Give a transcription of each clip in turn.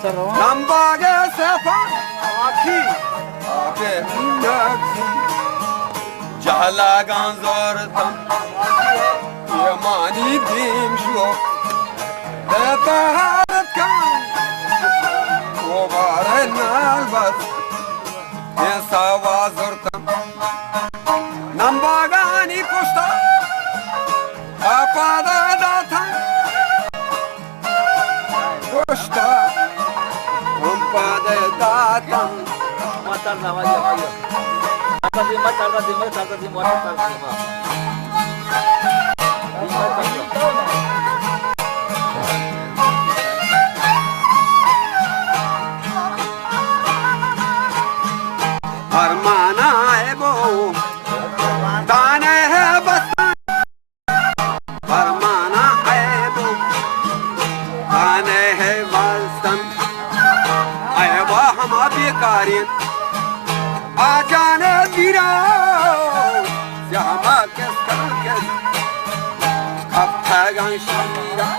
Lambage sefa aki abe naksi Jala ganzor tam Yemani dimşo Bepahat kan Ovaren albas Yesa vazor tam Nambagani kosta Apada datan Kosta Umpada datan Matar nama dia ayo. Matar di matar. Armana ebo Tane hai bastan Armana ebo Tane hai bastan Ayba hama bekarin Ajane dira Yama kes kes Ab thagan shira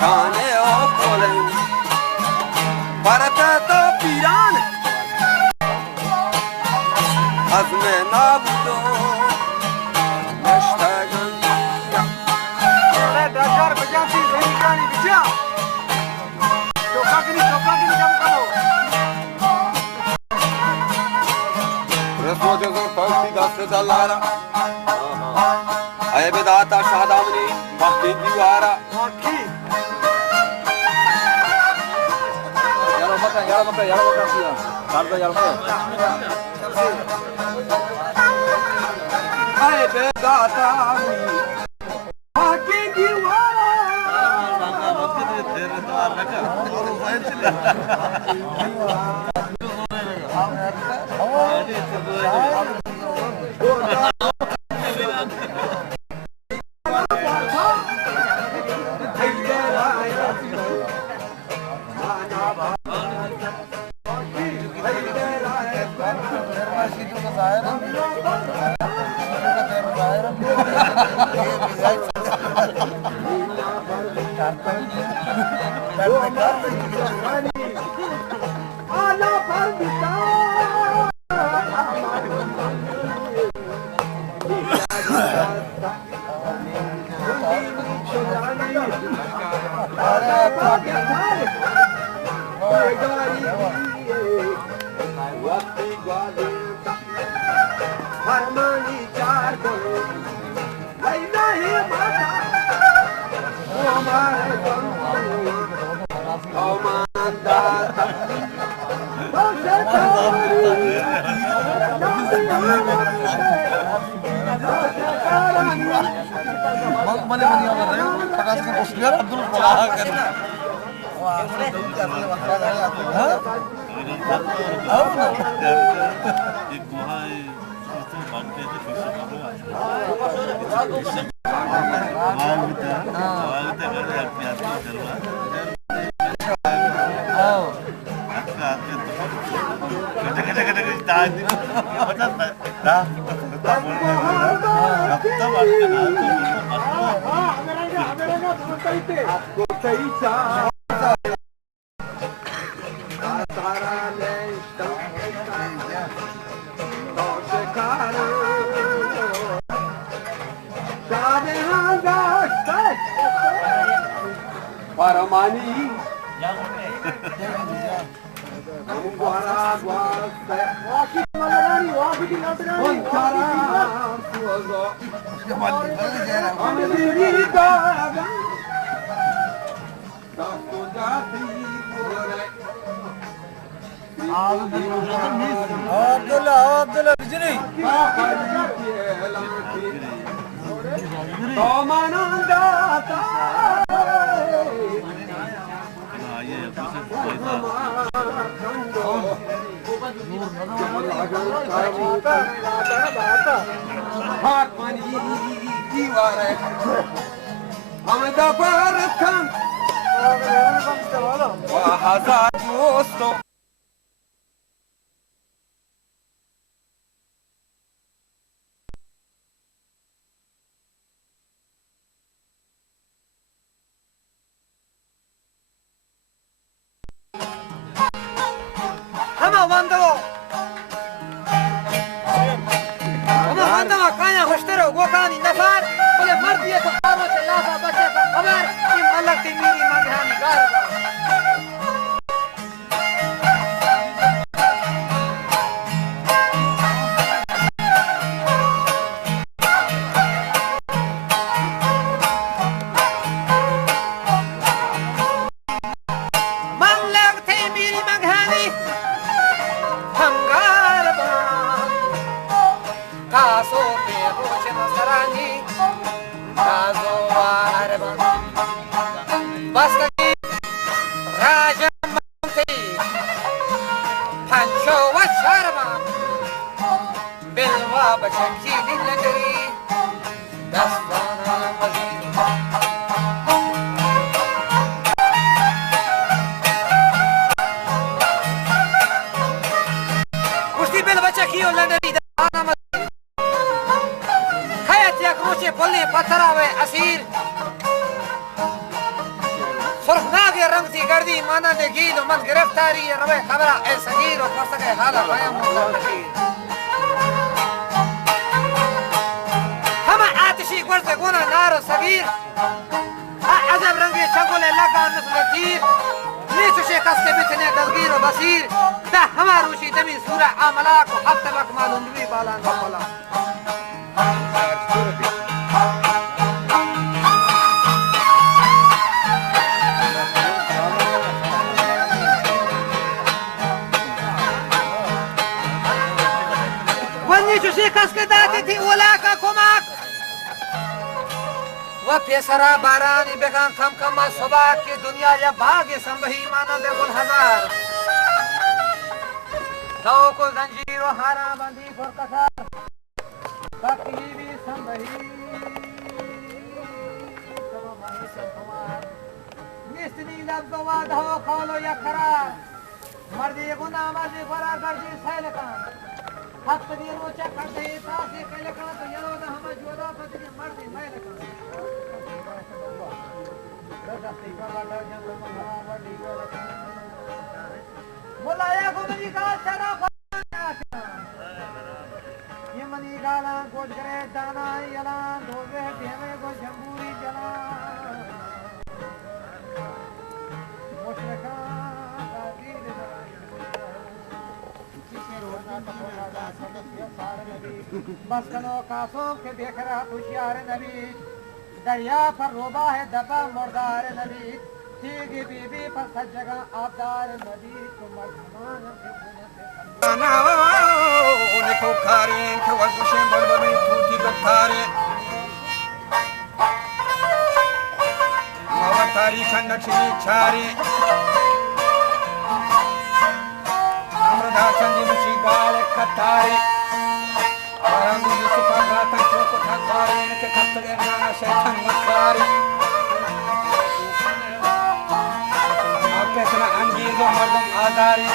Tane o kolen Parata to piran Azme nabudo Nashtagan Dakar bajanti Zanikani bija Chokakini jam karo Resmo jazor Pagti daste dalara Aybe data shadamni Bakti divara Aki Yara makan siya. Karda yara makan. Aybe data Bakti divara Harmani chargo Laila hi mata Omar Omanda Abdul Paramani Abdullah Bijini Ahmad بشكي للندري دستانا مزيد وشتي بالبشكي للندري دستانا مزيد خيات يكروشي بولي پتھراوے اسیر سرخناک رنگ سی گردی مانا دے گیل و من گرفتاری روے خبرہ اے صغیر و پرسکے حالا قیم و تشیر ہم آتشی گرد گونا نار و صغیر عجب رنگی چنگل لگا مثل تیر نیچو شیخص کے بتنے دلگیر و بصیر دا ہما روشی دمی سورہ عاملاک و حب تبک معلوم بھی بالان و پلا جو شکست کے داتی تھی اولا کا کمک وہ پیسرا بارانی بگان کم کم صبح کی دنیا یا باغ سنبہی مانا دے گل ہزار تو کو زنجیر و ہارا بندی پر کسار باقی بھی سنبہی سبا ماہی سنبھوار نیستنی لفظ و وعدہ و قول و یک قرار مردی گناہ مردی فرار گردی سیلکان حق تدیر وہ چیک کرتے ہیں تاسی کے لکھا تو یلو دا ہمیں جودا پتنی مردی میں لکھا ملایا کو منی گال چرا یہ منی گالان گوش کرے دانا یلان دھوزے دیمے کو جمبوری جلان مشرکان تاقید بس کنو کاسوں کے دیکھ رہا خوشیار نبی دریا پر روبا ہے دبا مردار نبی تیگی بی بی پر سجگا آبدار نبی تو مرحمان نکو کارین که وزشن بلبلی توتی بکارین موا تاریخ نقشی چاری امرداشن دی مچی گال کتاری آرامو یوسفا گاتن چوکو تھکاری انکے کھتگے نانا شیطان مکاری آکے سنا انگیز و مردم آداری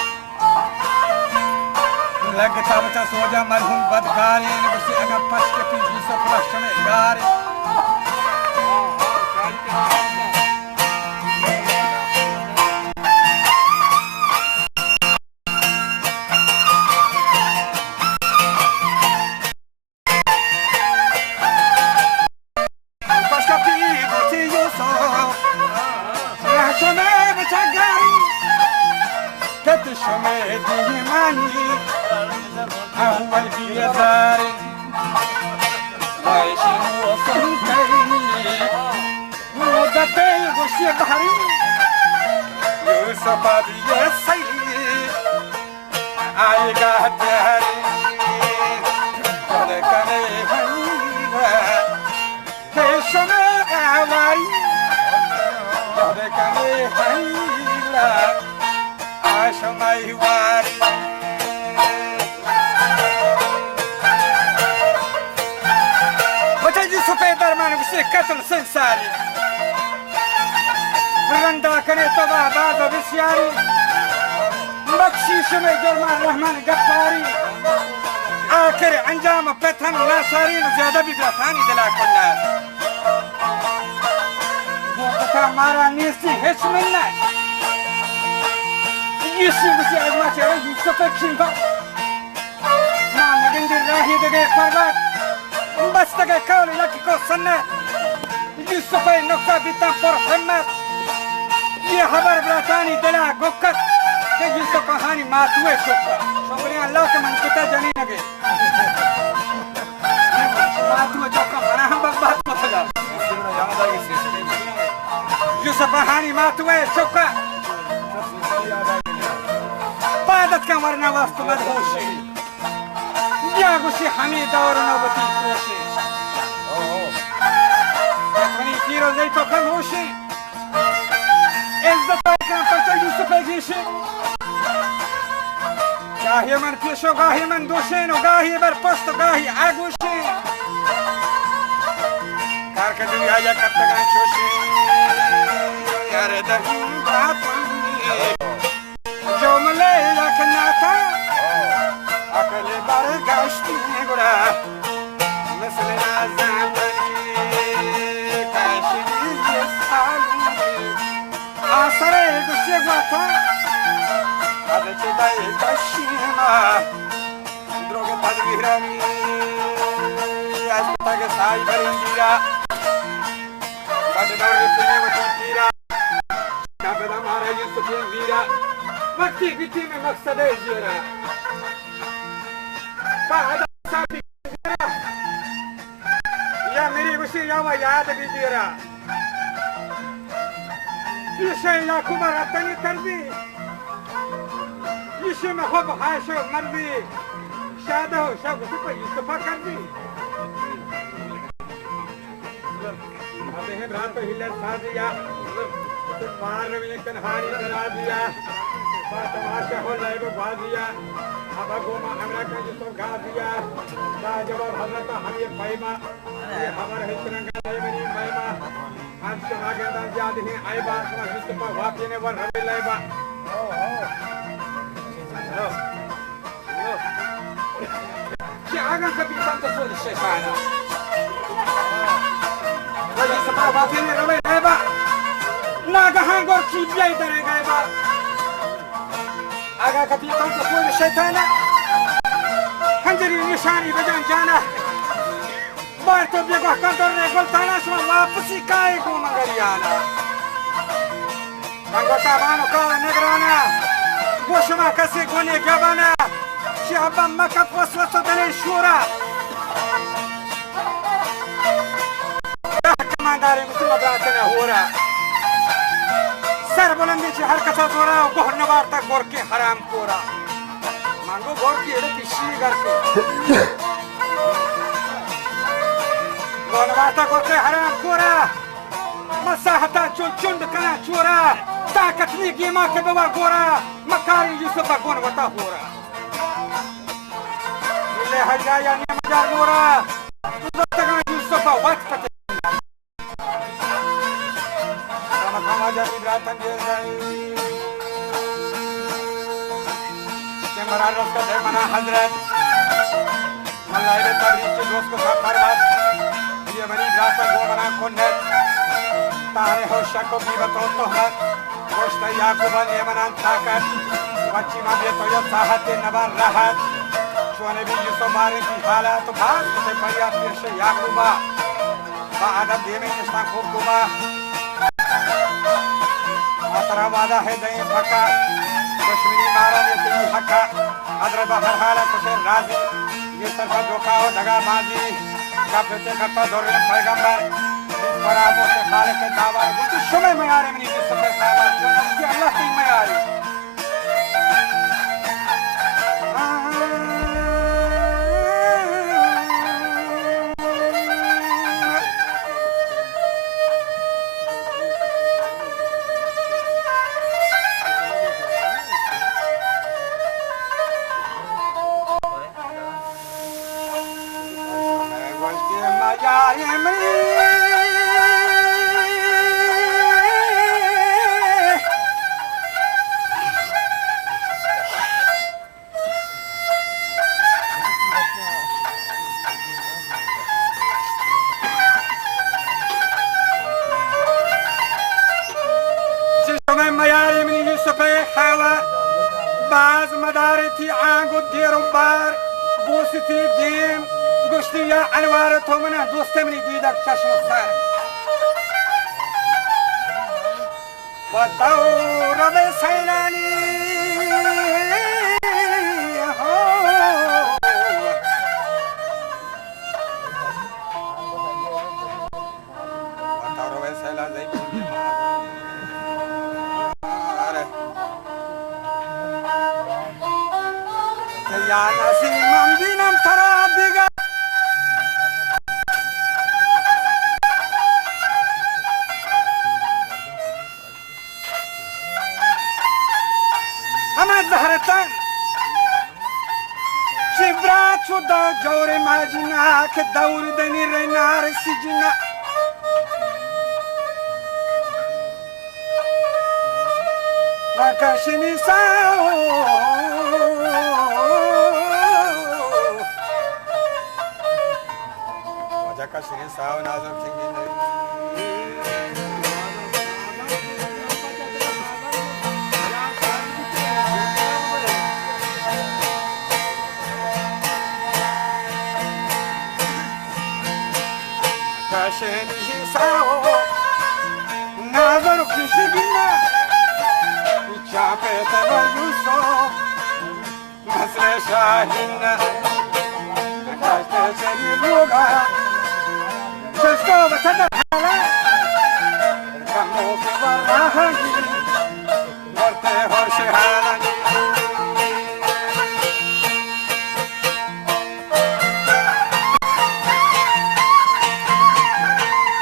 لگ تابتا سوجا مرہم بدکاری بسی اگا پشک پی یوسف رشم اگاری قتل سنساري رندا كني طبع بعض بسياري بخشيش میں جرمان رحمان گفاری آخر انجام پتھن ناصارین زیادہ بھی درفانی دلا کنار وہ پتہ مارا نیستی ہیچ ملنا یسی بسی ازما چاہے یوسف اکشن با نا نگندی راہی دگے فربات بس دگے کولی لکی کو سنت یوسف نقطہ بیتا پر حمد یہ خبر براتانی دلا گکت کہ یوسف کہانی ماتوے شکر شکریہ اللہ کے من کتا جنی نگے ماتوے چوکا منا ہم بات مطلع یوسف کہانی ماتوے شکر بعدت کا ورنہ واسط مدہوشی یا گوشی ہمیں دور نوبتی کوشی یکنی تیرو زیتو کم ہوشی عزت اکرام پرچا یوسف ایجیشی Gahi man pisho, gahi man dosheno, gahi bar posto, gahi agushin. Karka dünya yakatagan şoşin. Yare dahin batmani. Jomle yaknata. Akale bar gashti gura. Mesela zamani. Kaşiri yesaluni. Asare duşe gata. Adete dai kashima droga padvirani aspetta che sai barindira vado da orrefine votira kabada mara yusuf vira vakti bitti me maksade jira baada sabi ya meri usi yawa yaad bhi jira ye shay ya kumar atani tarbi يشم خب حاشو مربي شاده شاف سبا يستفا كردي अबे रात healer Sadia पार में कन्हानी करा दिया तमाशा हो live गा दिया अब गोमा हमरा का जो गा दिया दा जवाब हजरत हम ये पैमा ये हमारे है तिरंगा लेवनी पैमा आज के आगे दा याद है आई बात में इस्तेमा वापी ने वर हवे लाइबा हेलो हेलो क्या आगे कभी tanto solo शेखाना वही सपा वापी ने रवे लाइबा नागहां गोर की बिया इधर गएबा आगा कभी tanto solo शेखाना हंजरी निशानी बजान जाना बार तो बेगो कंटर ने गोलताना सो वापसी काए को मंगरियाना Anggota mano kala negrana Boshma kasi gone gabana Shihaba makat waswaso dale shura Kamandari musima baatana hura Sar bulandi chi harkata dora Gohna barta gorki haram pura Mango gorki ede pishi garki Gohna barta gorki haram pura Masahata chund kana chura ताकत नहीं की माँ के बाबा गोरा मकारी यूसुफ कौन बता हो रहा मिले हजाया ने मजा गोरा तक यूसुफ वक्त पते sama kama jadi beratan dia dari kemarin ke mana Hazrat malai de tari ke dost ko farmat dia bani beratan go mana konnet tare ho shako bi bato tohmat Kosta Yakuban Yemanan Takat, Wachima Betoya Sahatin Nabar Rahat, Chuanebi Yusomari Pihala to Bas, the Payat Yakuba, Baada Demin Stankuba, Mataravada Hedai Paka, Kashmiri Maran Haka, Adra Baharhala Kote Razi, Yusaka Jokao, Dagabazi, Kapete Kata Dorin Paigambar. बराबर से खाले के दावा वो तो समय में आ रहे हैं इस समय दावा जो कि अल्लाह की में आ रही باز مدارتي عانقو ديرو بار بوستي ديم قشتي يا انوار تومنا دوستمني ديدك چشم سر وطور بسيلاني وطور بسيلاني زي Ya nasimam dinam tarabiga Ahmad Zahratan braço da giore immagina che da urdeni reinare sigina. La cashini sao Wajah cashini sao nazar kingine. Cashini sao nazar kingine. Chapete no yuso, masle shahin, kaste cheri luga, chesko bachata hala, kamo ke varahani, morte hoshi halani.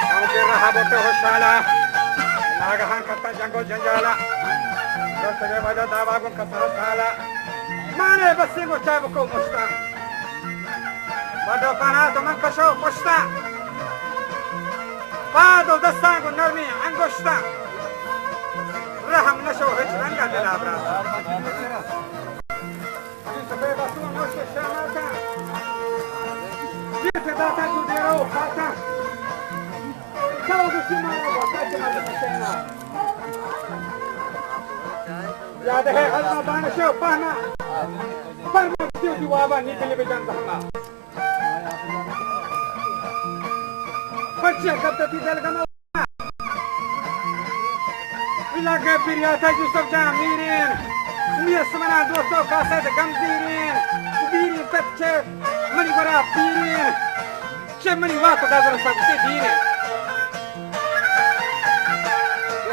Kamo ke raha bote hoshala, nagahan kata jango janjala. Terus pada dawa gun kasar kala, mana besi ngucap ko musta, pada panah teman kasau musta, pada dasar gun narmi angosta, raham nasau hejranga delabra. Ini sebab batu musta shamata, dia terdapat tu derau kata, kau bersama apa saja macam याद है हल्का दानिशो पहना पर मुक्तियों की वावा निकले बेजान दहमा बच्चे कब तक दिल गमा इलाके पिरिया था यूसुफ जान मीरीन मियसमना दोस्तों कासे द गमजीरीन बीरीन बच्चे मनी बरा बीरीन चे मनी वाको दादर सबसे दीने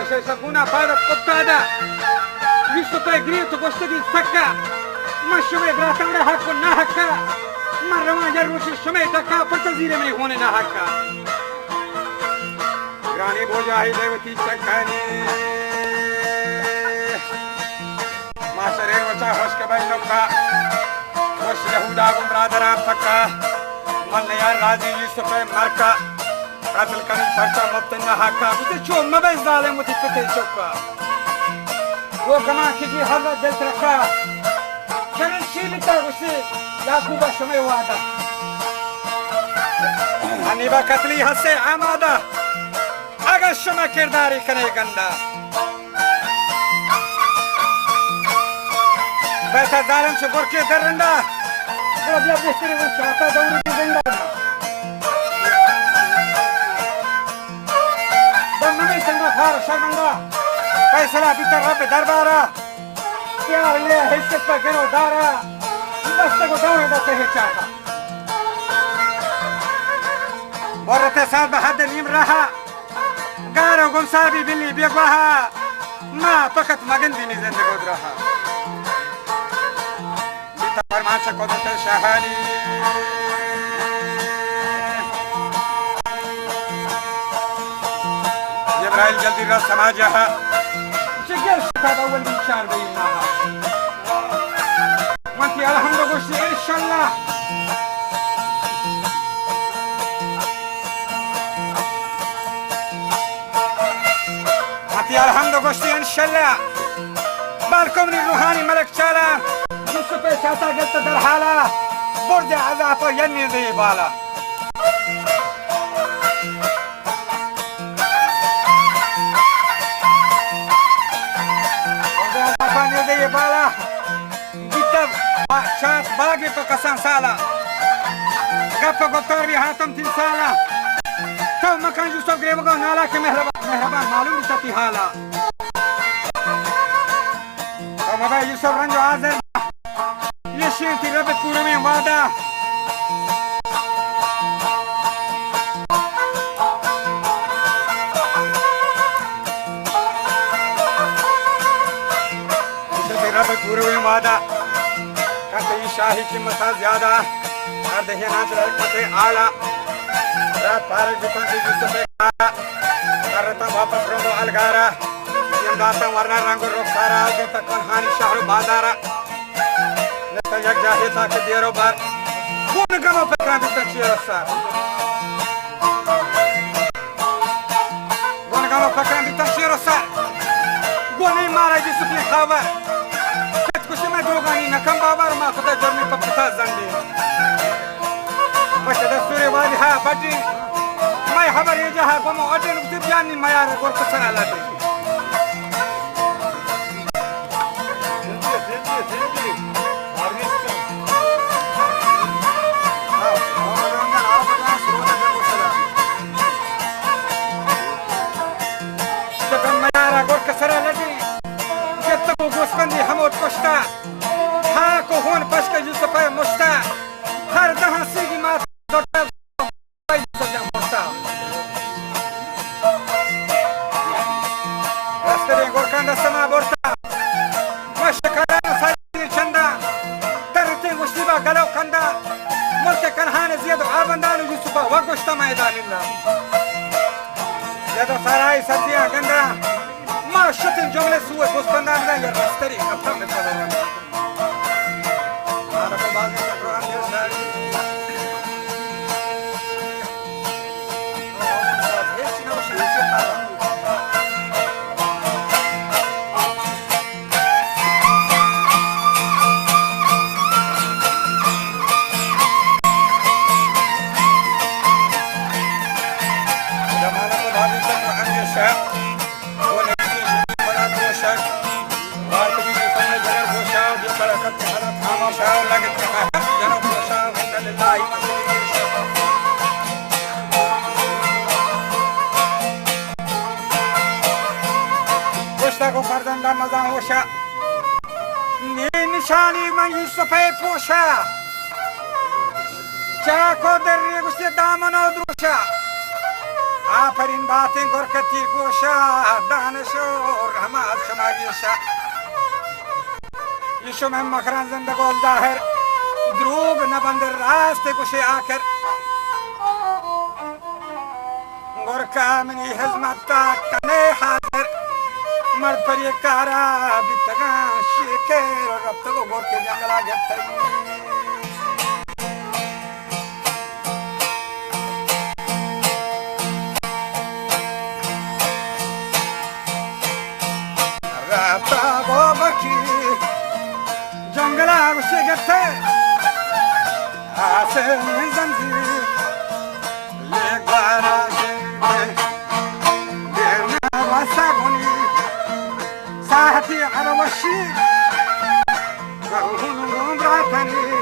ये शकुना पादत कुत्तादा Visto per grito questo di sacca, ma shume gratangre hakko na hakka, ma ramaja rushi shume takka patazire meni hone na hakka. Grani bojahi devati chakkani, ma sharir wacha hoshke bai nokka, hosh yahuda gumradara takka, man yar razi Yusuf marka, qatil kani parcha mabtan na hakka, bite chom mabai zalim muti pete chokka. वो कमा कीजिए हर दिल रखा चरण शीलता उसे याकूबा समय वादा हनीबा कतली हंसे आमादा अगर शुमा किरदारी करे गंदा बैठा जालिम से गुरके दरंदा वो भी अपने सिर में चाहता दौड़ी की गंदा दम में संगा खार शर्मंदा फैसला भीतर रब दरबारा प्यार ले हिस्से पर गिरो दारा बस्ते को दौड़े देते हैं चाहा बरते साथ बहद नीम रहा गारो गुमसाबी बिल्ली बेगवाहा माँ फकत मगन भी नहीं जिंदगी गुजर रहा बीता फरमान से कुदरत शहानी जिब्राइल जल्दी रस समाजा شجر شكاد أول من شهر بينها وانتي الحمد لله إن شاء الله وانتي الحمد لله إن شاء الله بالكم الروحاني ملك شالا يوسف شاتا قلت در حالة برد عذاب يني ذي بالا बाला गीतब शायद बागी तो कसान साला गप को तोरी हाथम तीन साला तो मकान यूसुफ ग्रेव को नाला के मेहरबान मालूम इतनी हाला तो मगर यूसुफ रंजो आज़र ये शींती रब पूरे में वादा पूर्व वादा करते ही शाही की मसा ज्यादा कर दे नाच रहे पते आला रात पारे बिकन से यूसुफ करता वापस रोंदो अलगारा यम दाता वरना रंग रोकारा दिन तक हानि शहर बाजारा یک جاهی تا که دیرو بار خون گمو پکرم بیتن چیه رسار خون گمو پکرم بیتن چیه رسار گونی مارا جی سپی خواه کت کشی میں دروگانی نکم باور ما خدا جرمی پا پتا زندی پشت دستوری والی ها بڑی میں خبر یہ جہاں گمو اٹی نکتی بیانی میار گور کسر اللہ دی گوسفندی حمود کشتا ها کوهون پشک یوسف مشتا هر دهان سیگی مات دوتا یوسف مشتا راستری گورکاندا سما برتا مشکران سایدی چندا ترتی مشتیبا گلو کندا ملک کنهان زیاد آبندان یوسف و گشتا میدانینا زیاد سرای سبزیاں گندا ما شتن جمله سوء گوسفندان را یا راستری افهم می‌کنند. آن کو بعضی قرآن دیشاری. هیچ نمیشه فرزندان مزان وشا نشانی من یوسف پوشا چاکو در ریگوشتی دامن و دروشا آفرین باتیں گرکتی گوشا دانش و رحمت شماریشا یشو من مخران زندگو ظاهر دروب نبند راست گوشی آکر گرکا منی حزمت تا کنے حاضر مرد پر یہ کارا بیتگاں شیکر اور رب تکو گور کے جنگلہ گتر رب تکو گور کی جنگلہ گوشے گتر آسین زنزیر لے گوارا دیرنا واسا گونی ساحتي على وشي وهم راتني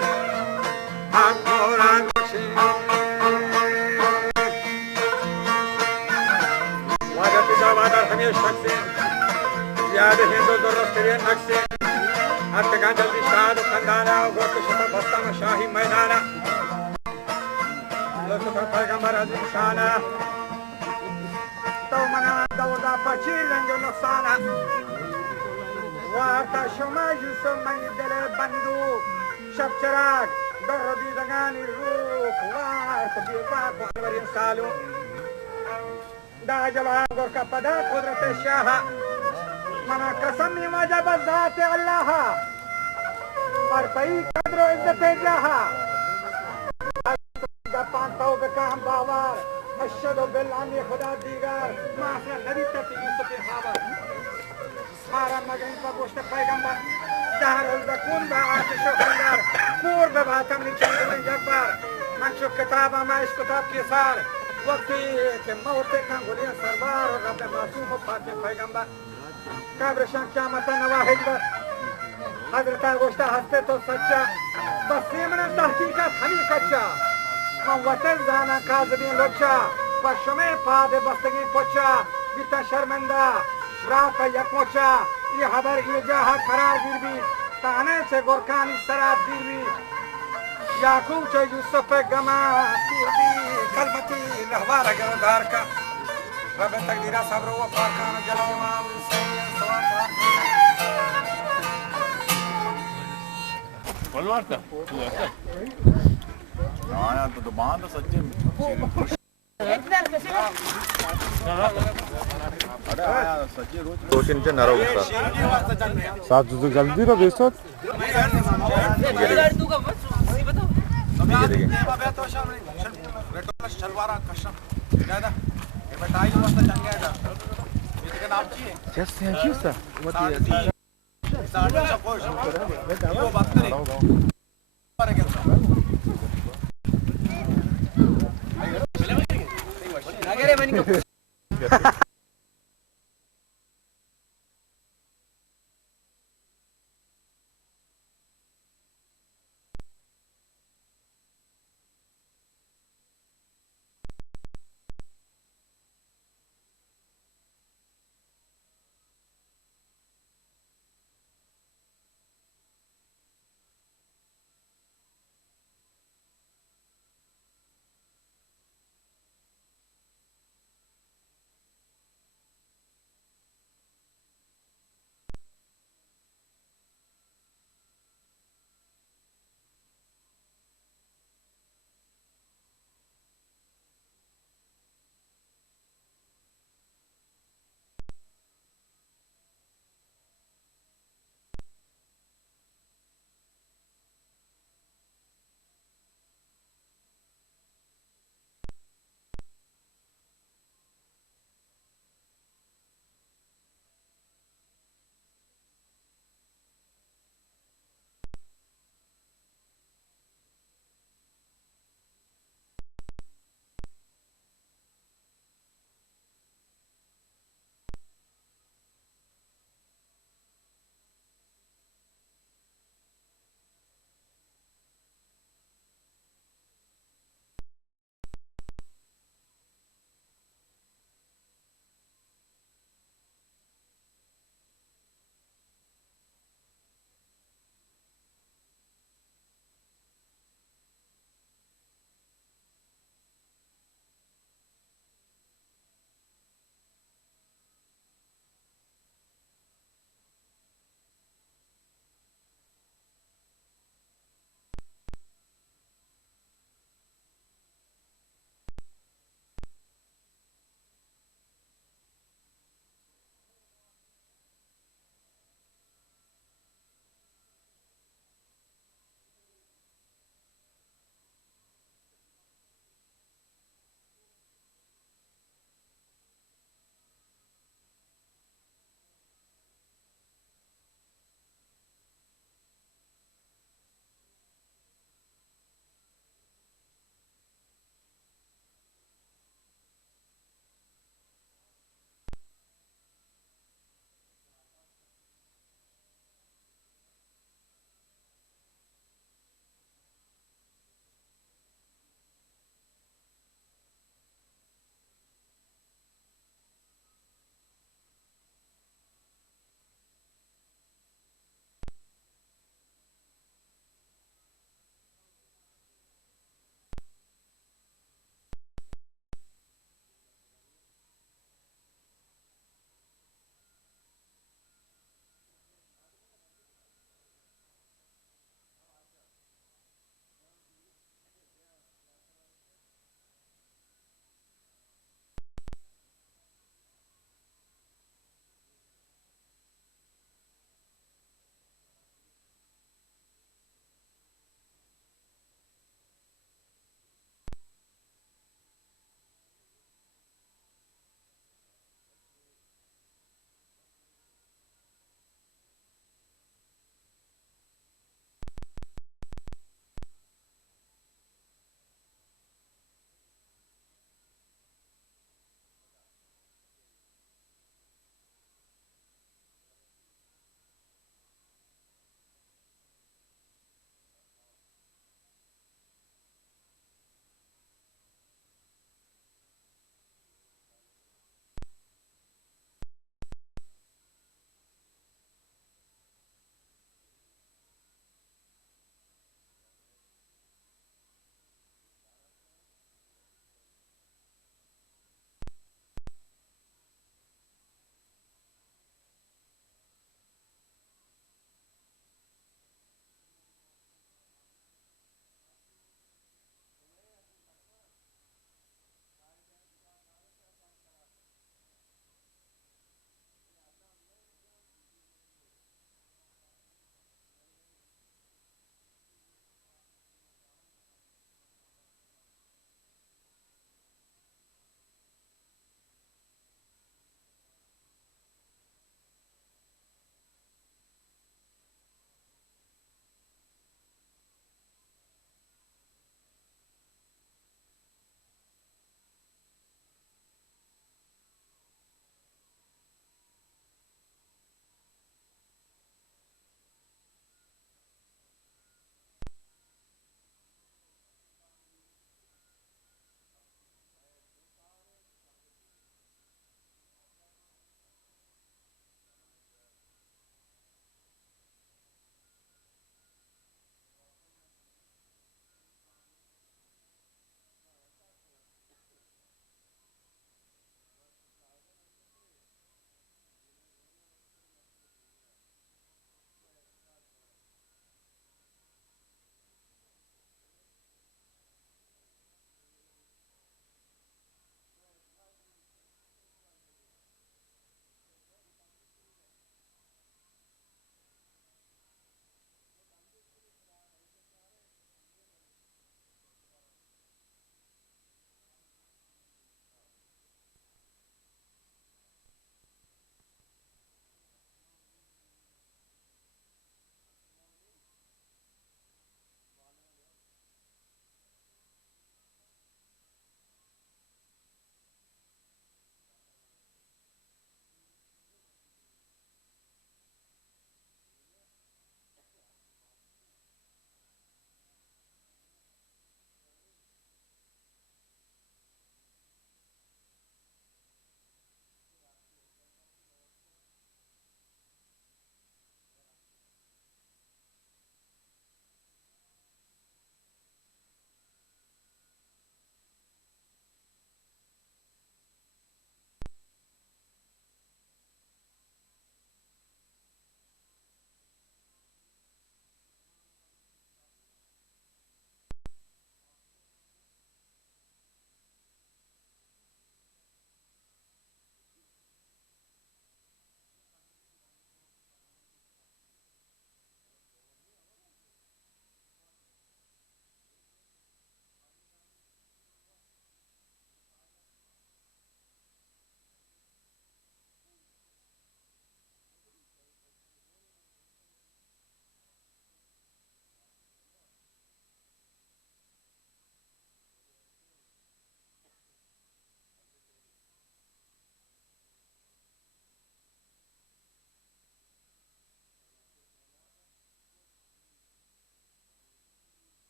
أقول عن وشي وهذا بجواب الحمية الشخصي زيادة هندو درسترين نقصي أرتقان جلدي شاد وخندانا وغرق شفا بسطان شاهي ميدانا لطفا پیغمبر عزیز شانا تو منا دودا پچی لنگ نقصانا وقت شما یوسف من دل بندو شب چراغ در دیدگانی روح وقت بیباک و انورین سالو دا جواب گرکا پدا قدرت شاہ منا قسمی وجب ذات اللہ پر پئی قدر و عزت جاہا پانتاو بکام باوار اشهد بالله خدا دیگر معصر نبی تک یوسف خبر مارا مگن پا گوشت پیغمبر دهر البکون با آتش و خندر پور به باتم نیچندن یک بار من شو کتابا ما اس کتاب کی سار وقتی که موت کنگولین سربار و رب معصوم و فاتح پیغمبر قبرشان قیامت نواهج بر حضرت گوشت هسته تو سچا بس من تحقیقات همی کچا من وطن زانا کاذبین لچا و شمه پاد بستگی پچا بیتا شرمنده راکا یک موچا یہ خبر یہ جاہا قرار دیر بھی تانے سے گورکانی سراب دیر بھی یاکوب چے یوسف گما دیر بھی قلبتی لہوارا گردار کا رب تقدیرہ صبر و فارکان جل امام سید سواب Valvarta. Ja, to domanda sa tim. 2-3 nerve सात जुजू जल्दी रो बेसत